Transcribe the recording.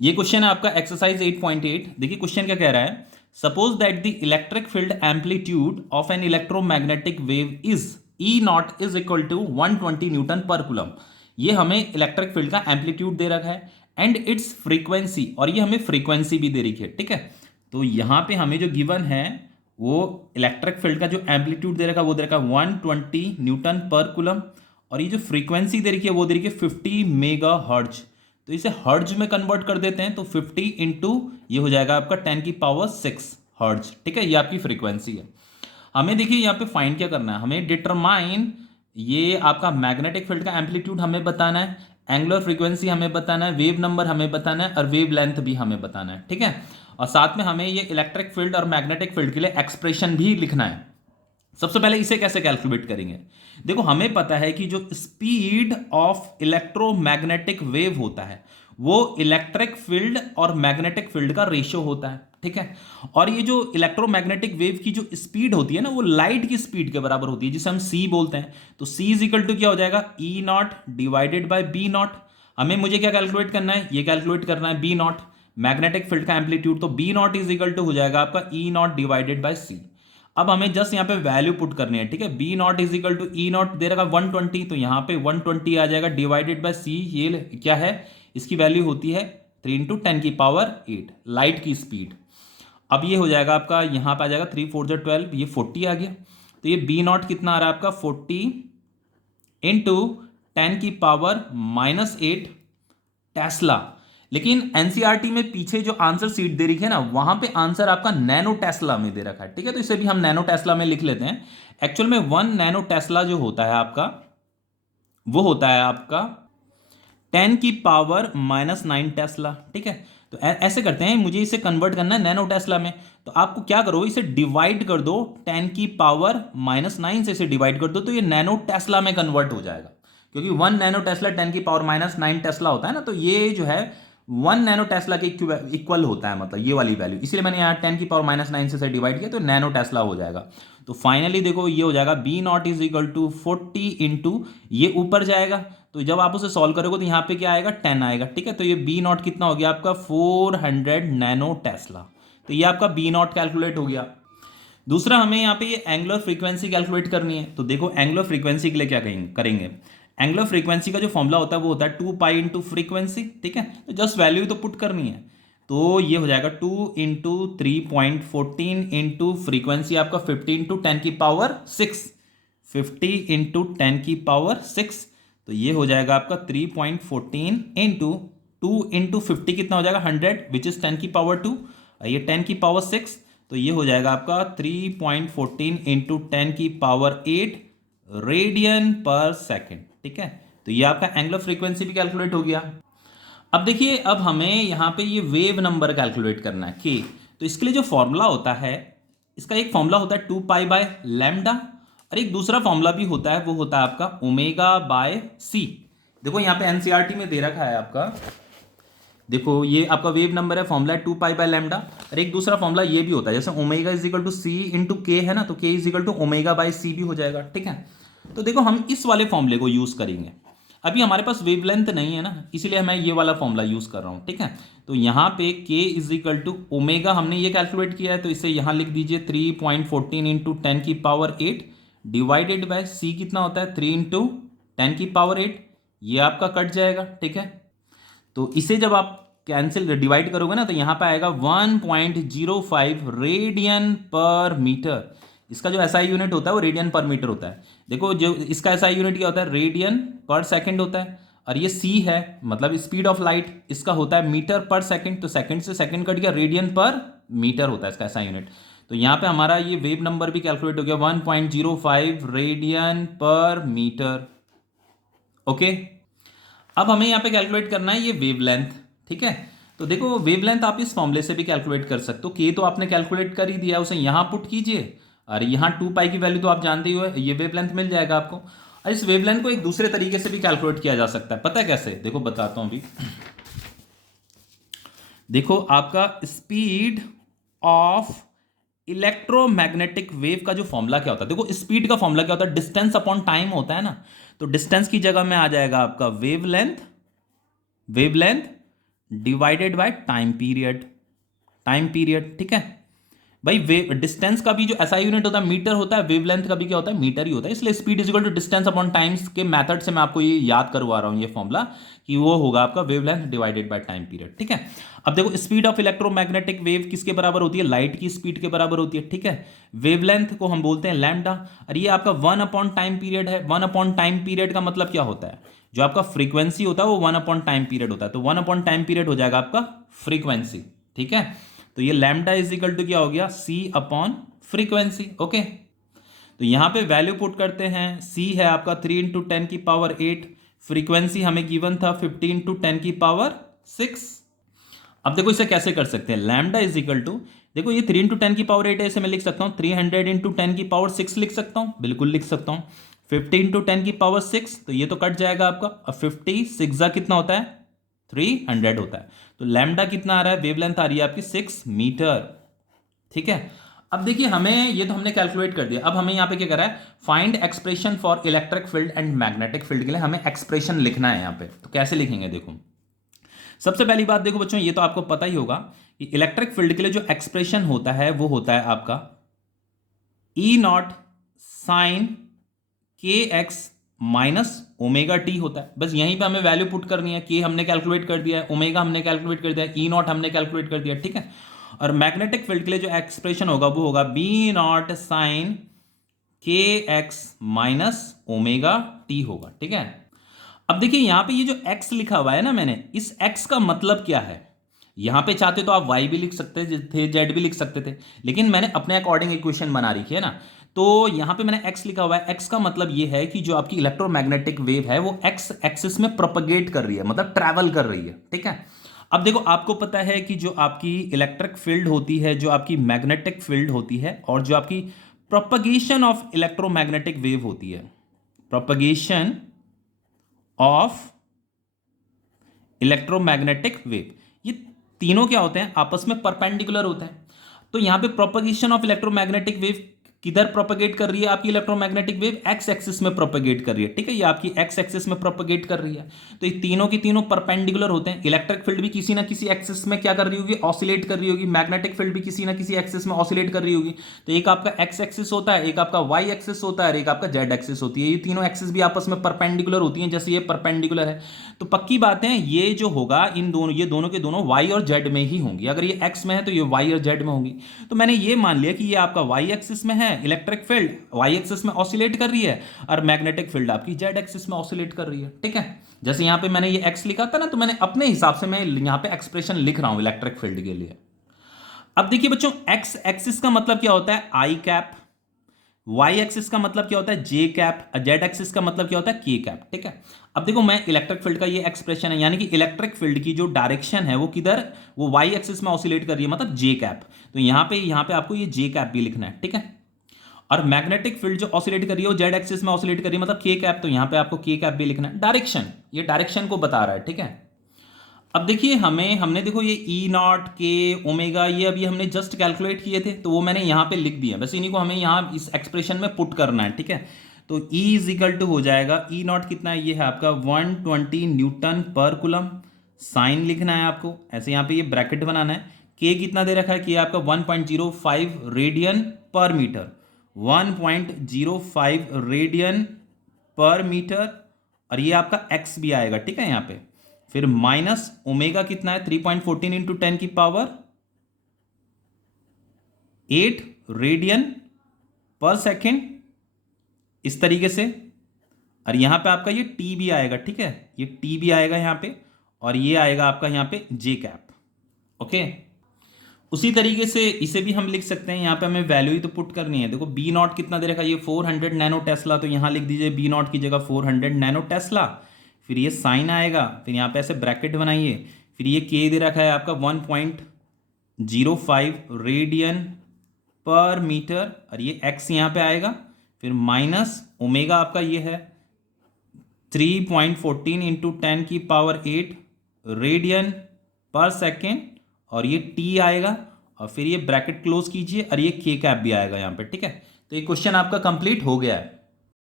ये क्वेश्चन है आपका एक्सरसाइज 8.8। देखिए क्वेश्चन क्या कह रहा है। Suppose that the electric field amplitude of an electromagnetic wave is E naught is equal to 120 newton per coulomb. ये हमें इलेक्ट्रिक फील्ड का एम्पलीट्यूड दे रखा है एंड इट्स फ्रीक्वेंसी, और ये हमें फ्रीक्वेंसी भी दे रखी है। ठीक है, तो यहाँ पे हमें जो गिवन है वो इलेक्ट्रिक फील्ड का जो एम्पलीट्यूड दे रखा है वो दे रखा है 120 न्यूटन पर कूलम, और ये जो फ्रीक्वेंसी दे रखी है वो दे रखी है 50 मेगा हर्ट्ज। तो इसे हर्ट्ज में कन्वर्ट कर देते हैं, तो 50 इंटू ये हो जाएगा आपका 10⁶ हर्ट्ज। ठीक है, ये आपकी फ्रीक्वेंसी है। हमें देखिए यहाँ पे फाइंड क्या करना है, हमें डिटरमाइन ये आपका मैग्नेटिक फील्ड का एम्पलीट्यूड हमें बताना है, एंगुलर फ्रीक्वेंसी हमें बताना है, वेव नंबर हमें बताना है, और वेव लेंथ भी हमें बताना है। ठीक है, और साथ में हमें ये इलेक्ट्रिक फील्ड और मैग्नेटिक फील्ड के लिए एक्सप्रेशन भी लिखना है। सबसे पहले इसे कैसे कैलकुलेट करेंगे। देखो हमें पता है कि जो स्पीड ऑफ इलेक्ट्रोमैग्नेटिक वेव होता है वो इलेक्ट्रिक फील्ड और मैग्नेटिक फील्ड का रेशियो होता है। ठीक है, और ये जो इलेक्ट्रोमैग्नेटिक वेव की जो स्पीड होती है ना वो लाइट की स्पीड के बराबर होती है, जिसे हम सी बोलते हैं। तो सी इज इक्वल टू क्या हो जाएगा, E naught divided by B naught. हमें मुझे क्या कैलकुलेट करना है, ये कैलकुलेट करना है बी नॉट, मैग्नेटिक फील्ड का एम्पलीट्यूड। तो B naught is equal to हो जाएगा आपका E naught divided by C. अब हमें जस्ट यहाँ पे वैल्यू पुट करनी है। ठीक है, B naught is equal to E naught दे रखा 120, तो यहाँ पे 120 आ जाएगा डिवाइडेड बाय सी। ये क्या है, इसकी वैल्यू होती है 3 × 10⁸ लाइट की स्पीड। अब ये हो जाएगा आपका, यहाँ पे आ जाएगा 3 4 12, ये 40 आ गया। तो ये बी नॉट कितना आ रहा है आपका 40 इंटू 10⁻⁻8 टेस्ला। लेकिन एनसीईआरटी में पीछे जो आंसर सीट दे रखी है ना वहां पे आंसर आपका नैनो टेस्ला में दे रखा है। ठीक है, तो इसे भी हम नैनो टेस्ला में लिख लेते हैं। एक्चुअल में 1 नैनो टेस्ला जो होता है आपका वो होता है आपका 10⁻⁻9 टेस्ला। ठीक है, तो ऐसे करते हैं, मुझे इसे कन्वर्ट करना है नैनो टेस्ला में। तो आपको क्या करो, इसे डिवाइड कर दो 10⁻⁻9 से, इसे डिवाइड कर दो तो ये नैनो टेस्ला में कन्वर्ट हो जाएगा। क्योंकि 1 नैनो टेस्ला 10⁻⁻9 टेस्ला होता है ना, तो ये जो है 1 नैनो टेस्ला के इक्वल होता है, मतलब ये वाली वैल्यू। इसलिए मैंने यहाँ 10⁻�9 से डिवाइड किया तो नैनो टेस्ला हो जाएगा। तो फाइनली देखो ये हो जाएगा B naught is equal to 40 into ये ऊपर जाएगा, तो जब आप उसे सॉल्व करोगे तो यहाँ पे क्या आएगा 10 आएगा। ठीक है, तो ये बी नॉट कितना हो गया आपका 400 नैनो टेस्ला। तो ये आपका बी नॉट कैलकुलेट हो गया। दूसरा हमें यहाँ पे ये एंगुलर फ्रीक्वेंसी कैलकुलेट करनी है। तो देखो एंगुलर फ्रीक्वेंसी के लिए क्या करेंगे, एंगुलर फ्रीक्वेंसी का जो फॉर्मूला होता है वो होता है 2π इंटू फ्रीक्वेंसी। ठीक है, तो जस्ट वैल्यू तो पुट करनी है। तो ये हो जाएगा 2 इंटू 3.14 इंटू फ्रीक्वेंसी आपका 50 इंटू 10⁻6। तो ये हो जाएगा आपका 3.14 इंटू 2 इंटू 50 कितना हो जाएगा 100 विच इज 10⁻2, ये 10⁻6। तो ये हो जाएगा आपका 3.14 इंटू 10⁻8 रेडियन पर सेकेंड। ठीक है, तो ये आपका एंगुलर फ्रीक्वेंसी भी कैलकुलेट हो गया। अब देखिए, अब हमें यहाँ पे ये वेव नंबर कैलकुलेट करना है के। तो इसके लिए जो फॉर्मूला होता है, इसका एक फॉर्मूला होता है 2π/λ, और एक दूसरा फॉर्मूला भी होता है, वो होता है आपका ω/c। देखो यहाँ पे एनसीईआरटी में दे रखा है आपका, देखो ये आपका वेव नंबर है, फॉर्मूला है 2π/λ, और एक दूसरा फॉर्मूला ये भी होता है, जैसे omega is equal to C into K है ना, तो के इज इक्वल टू ω/c भी हो जाएगा। ठीक है, तो देखो हम इस वाले फॉर्मूले को यूज करेंगे। अभी हमारे पास वेवलेंथ नहीं है ना, इसीलिए मैं ये वाला फॉर्मूला यूज कर रहा हूँ। ठीक है, तो यहाँ पे के इज इक्वल टू ओमेगा हमने ये कैलकुलेट किया है, तो इसे यहाँ लिख दीजिए 3.14 इंटू 10⁸ डिवाइडेड बाय सी कितना होता है 3 इंटू 10⁸, ये आपका कट जाएगा। ठीक है, तो इसे जब आप कैंसिल डिवाइड करोगे ना तो यहाँ पे आएगा 1.05 रेडियन पर मीटर। इसका जो एसआई यूनिट होता है वो रेडियन पर मीटर होता है। देखो जो इसका एसआई यूनिट क्या होता है, रेडियन पर सेकंड होता है, और ये सी है मतलब स्पीड ऑफ लाइट, इसका होता है मीटर पर सेकंड। तो सेकंड से सेकंड कट गया, रेडियन पर मीटर होता है इसका एसआई यूनिट। तो यहाँ पे हमारा ये वेव नंबर भी कैलकुलेट हो गया 1.05 रेडियन पर मीटर। ओके, अब हमें यहाँ पे कैलकुलेट करना है ये वेवलेंथ। ठीक है, तो देखो वेवलेंथ आप इस फॉर्मूले से भी कैलकुलेट कर सकते हो। के तो आपने कैलकुलेट कर ही दिया, उसे यहाँ पुट कीजिए, और यहाँ 2π की वैल्यू तो आप जानते ही हो, ये वेवलेंथ मिल जाएगा आपको। और इस वेवलेंथ को एक दूसरे तरीके से भी कैलकुलेट किया जा सकता है, पता है कैसे, देखो बताता हूँ अभी। देखो आपका स्पीड ऑफ इलेक्ट्रोमैग्नेटिक वेव का जो फॉर्मूला क्या होता है, देखो स्पीड का फॉर्मूला क्या होता है, डिस्टेंस अपॉन टाइम होता है ना। तो डिस्टेंस की जगह में आ जाएगा आपका wavelength divided by time period, time period, ठीक है भाई। वेव डिस्टेंस का भी जो एसआई यूनिट होता है मीटर होता है, वेवलेंथ का भी क्या होता है, मीटर ही होता है। इसलिए speed is equal to distance upon times के मेथड से मैं आपको ये याद करवा रहा हूं ये फॉर्मूला, कि वो होगा आपका wavelength divided by time period, ठीक है। अब देखो स्पीड ऑफ इलेक्ट्रोमैग्नेटिक वेव किसके बराबर होती है, लाइट की स्पीड के बराबर होती है, ठीक है। वेवलेंथ को हम बोलते हैं लैम्डा, और ये आपका 1 अपॉन टाइम पीरियड है। 1 अपॉन टाइम पीरियड का मतलब क्या होता है, जो आपका फ्रीक्वेंसी होता है वो 1 अपॉन टाइम पीरियड होता है, तो 1 अपॉन टाइम पीरियड हो जाएगा आपका फ्रीक्वेंसी, ठीक है। तो ये लैम्डा इज इक्वल टू क्या हो गया, सी अपॉन फ्रीक्वेंसी, ओके। तो यहां पे वैल्यू पुट करते हैं, सी है आपका 3 इंटू 10 की पावर 8, फ्रीक्वेंसी हमें गिवन था 15 इंटू 10 की पावर 6। अब देखो इसे कैसे कर सकते हैं, लैम्डा इज इक्वल टू, देखो ये 3 इंटू 10 की पावर 8 है, इसे मैं लिख सकता हूं 300 इंटू 10 की पावर 6 लिख सकता हूं, बिल्कुल लिख सकता हूं। 50 इंटू 10 की पावर 6, तो ये तो कट जाएगा आपका, अब 50 6 कितना होता है, 300 होता है। तो लैम्डा कितना आ रहा है, वेवलेंथ आ रही है आपकी 6 मीटर, ठीक है। अब देखिए हमें ये तो हमने कैलकुलेट कर दिया, अब हमें यहां पे क्या कर रहा है, find expression for electric field and magnetic field के लिए हमें एक्सप्रेशन लिखना है यहां पे। तो कैसे लिखेंगे, देखो सबसे पहली बात देखो बच्चों, ये तो आपको पता ही होगा कि इलेक्ट्रिक फील्ड के लिए जो एक्सप्रेशन होता है वो होता है आपका ई नॉट साइन के एक्स माइनस ओमेगा टी होता है। बस यहीं पे हमें वैल्यू पुट करनी है, के हमने कैलकुलेट कर दिया है, ओमेगा हमने कैलकुलेट कर दिया है, ई नॉट हमने कैलकुलेट कर दिया, ठीक है। और मैग्नेटिक फील्ड के लिए जो एक्सप्रेशन होगा वो होगा बी नॉट साइन के एक्स माइनस ओमेगा टी होगा, ठीक है। अब देखिए यहां पे ये जो x लिखा हुआ है ना मैंने, इस x का मतलब क्या है, यहां पे चाहते तो आप y भी लिख सकते थे, z भी लिख सकते थे, लेकिन मैंने अपने अकॉर्डिंग इक्वेशन बना रखी है ना। तो यहां पे मैंने x लिखा हुआ है, x का मतलब ये है कि जो आपकी इलेक्ट्रोमैग्नेटिक वेव है वो x एक्सिस में प्रोपगेट कर रही है, मतलब ट्रैवल कर रही है, ठीक है। अब देखो आपको पता है कि जो आपकी इलेक्ट्रिक फील्ड होती है, जो आपकी मैग्नेटिक फील्ड होती है, और जो आपकी प्रोपगेशन ऑफ इलेक्ट्रोमैग्नेटिक वेव होती है, प्रोपगेशन ऑफ इलेक्ट्रोमैग्नेटिक वेव, ये तीनों क्या होते हैं, आपस में परपेंडिकुलर होते हैं। तो यहां पे प्रोपगेशन ऑफ इलेक्ट्रोमैग्नेटिक वेव किधर प्रोपगेट कर रही है, आपकी इलेक्ट्रोमैग्नेटिक वेव एक्स एक्सिस में प्रोपगेट कर रही है, ठीक है। ये आपकी एक्स एक्सिस में प्रोपगेट कर रही है, तो ये तीनों की तीनों परपेंडिकुलर होते हैं। इलेक्ट्रिक फील्ड भी किसी ना किसी एक्सिस में क्या कर रही होगी, ऑसिलेट कर रही होगी, मैग्नेटिक फील्ड भी किसी ना किसी एक्सिस में ऑसिलेट कर रही होगी। तो एक आपका एक्स एक्सिस होता है, एक आपका वाई एक्सिस होता है, और एक आपका जेड एक्सिस होती है। ये तीनों एक्सिस भी आपस में परपेंडिकुलर होती हैं, जैसे ये परपेंडिकुलर है। तो पक्की बात है ये जो होगा, इन दोनों, ये दोनों के दोनों वाई और जेड में ही होंगी। अगर ये एक्स में है तो ये वाई और जेड में होंगी। तो मैंने ये मान लिया कि ये आपका वाई एक्सिस में है, इलेक्ट्रिक फील्ड वाई एक्सिस में ऑसिलेट कर रही है, और मैग्नेटिक फील्ड आपकी जेड एक्सिस में ऑसिलेट कर रही है, ठीक है। जैसे यहां पे मैंने ये एक्स लिखा था ना, तो मैंने अपने हिसाब से मैं यहां पे एक्सप्रेशन लिख रहा हूं इलेक्ट्रिक फील्ड के लिए। अब देखिए बच्चों, एक्स एक्सिस का मतलब क्या होता है, आई कैप, वाई एक्सिस का मतलब क्या होता है, जे कैप, जेड एक्सिस का मतलब क्या होता है, के कैप, ठीक है। अब देखो मैं इलेक्ट्रिक फील्ड का ये एक्सप्रेशन है, यानी कि इलेक्ट्रिक फील्ड की जो डायरेक्शन है वो किधर, वो वाई एक्सिस में ऑसिलेट कर रही है, मतलब जे कैप। तो यहां पे आपको ये जे कैप भी लिखना है, ठीक है। और मैग्नेटिक फील्ड जो ऑसिलेट कर रही है वो जेड एक्सिस में ऑसिलेट कर रही है, मतलब के कैप। तो यहां पे आपको के कैप भी लिखना है। डायरेक्शन, ये डायरेक्शन को बता रहा है, ठीक है। अब देखिए हमने देखो ये ई नॉट के ओमेगा ये अभी हमने जस्ट कैलकुलेट किए थे, तो वो मैंने यहां पे लिख दिया, बस इन्हीं को हमें यहां इस एक्सप्रेशन में पुट करना है, ठीक है। तो E इज इक्वल टू हो जाएगा, ई नॉट कितना है, ये है आपका 120 न्यूटन पर कुलम। साइन लिखना है आपको ऐसे, यहां पे ये ब्रैकेट बनाना है। के कितना दे रखा है, कि आपका 1.05 रेडियन पर मीटर, 1.05 रेडियन पर मीटर, और ये आपका एक्स भी आएगा, ठीक है। यहां पे फिर माइनस ओमेगा कितना है, 3.14 इंटू 10 की पावर 8 रेडियन पर सेकेंड, इस तरीके से। और यहां पे आपका ये टी भी आएगा, ठीक है, ये टी भी आएगा यहां पे, और ये आएगा आपका यहां पे जे कैप, ओके। उसी तरीके से इसे भी हम लिख सकते हैं, यहां पे हमें वैल्यू ही तो पुट करनी है। देखो बी नॉट कितना दे रखा है, ये 400 नैनो टेस्ला, तो यहां लिख दीजिए बी नॉट की जगह 400 नैनो टेस्ला। फिर ये साइन आएगा, फिर यहां पे ऐसे ब्रैकेट बनाइए, फिर ये के दे रखा है आपका 1.05 रेडियन पर मीटर, और ये एक्स यहां पे आएगा, फिर माइनस ओमेगा आपका ये है 3.14 इंटू 10 की पावर 8 रेडियन पर सेकेंड, और ये टी आएगा, और फिर ये ब्रैकेट क्लोज कीजिए, और ये के कैप भी आएगा यहाँ पे, ठीक है। तो ये क्वेश्चन आपका कंप्लीट हो गया है।